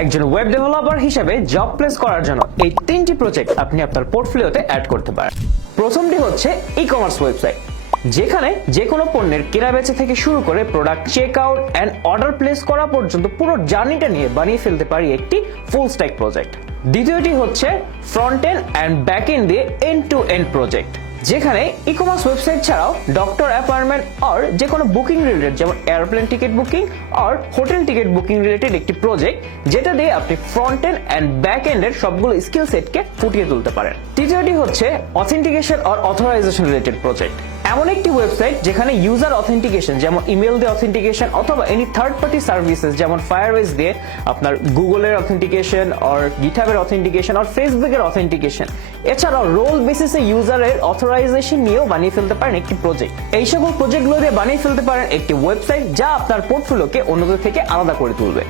একজন web developer হিসেবে job place করার জন্য এই তিনটি প্রজেক্ট আপনি আপনার পোর্টফোলিওতে অ্যাড করতে পারেন। প্রথমটি হচ্ছে ই-কমার্স ওয়েবসাইট, যেখানে যে কোনো পণ্যের কেনাবেচা থেকে শুরু করে product check out and order place করা পর্যন্ত পুরো জার্নিটা নিয়ে বানিয়ে ফেলতে পারি একটি ফুল স্ট্যাক প্রজেক্ট। দ্বিতীয়টি হচ্ছে front end and back end দিয়ে এন্ড টু এন্ড প্রজেক্ট, যেখানে ই-কমার্স ওয়েবসাইট ছাড়াও ডক্টর অ্যাপয়েন্টমেন্ট আর যে কোনো বুকিং রিলেটেড যেমন এয়ারপ্লেন টিকিট বুকিং আর হোটেল টিকিট বুকিং রিলেটেড একটি প্রজেক্ট, যেটা দিয়ে আপনি ফ্রন্ট এন্ড অ্যান্ড ব্যাক এন্ডের সবগুলো স্কিল সেটকে ফুটিয়ে তুলতে পারেন। তৃতীয়টি হচ্ছে অথেন্টিকেশন আর অথরাইজেশন রিলেটেড প্রজেক্ট, এমন একটি ওয়েবসাইট যেখানে ইউজার অথেন্টিকেশন যেমন ইমেল দিয়ে অথেন্টিকেশন অথবা এনি থার্ড পার্টি সার্ভিসেস যেমন ফায়ারবেস দিয়ে আপনার গুগলের অথেন্টিকেশন আর গিটহাবের অথেন্টিকেশন আর ফেসবুকের অথেন্টিকেশন, এছাড়াও রোল বেসিসে ইউজারের অথরাইজেশন নিয়েও বানিয়ে ফেলতে পারেন একটি প্রজেক্ট। এই সকল প্রজেক্টগুলো দিয়ে বানিয়ে ফেলতে পারেন একটি ওয়েবসাইট যা আপনার পোর্টফোলিওকে অন্যদের থেকে আলাদা করে তুলবে।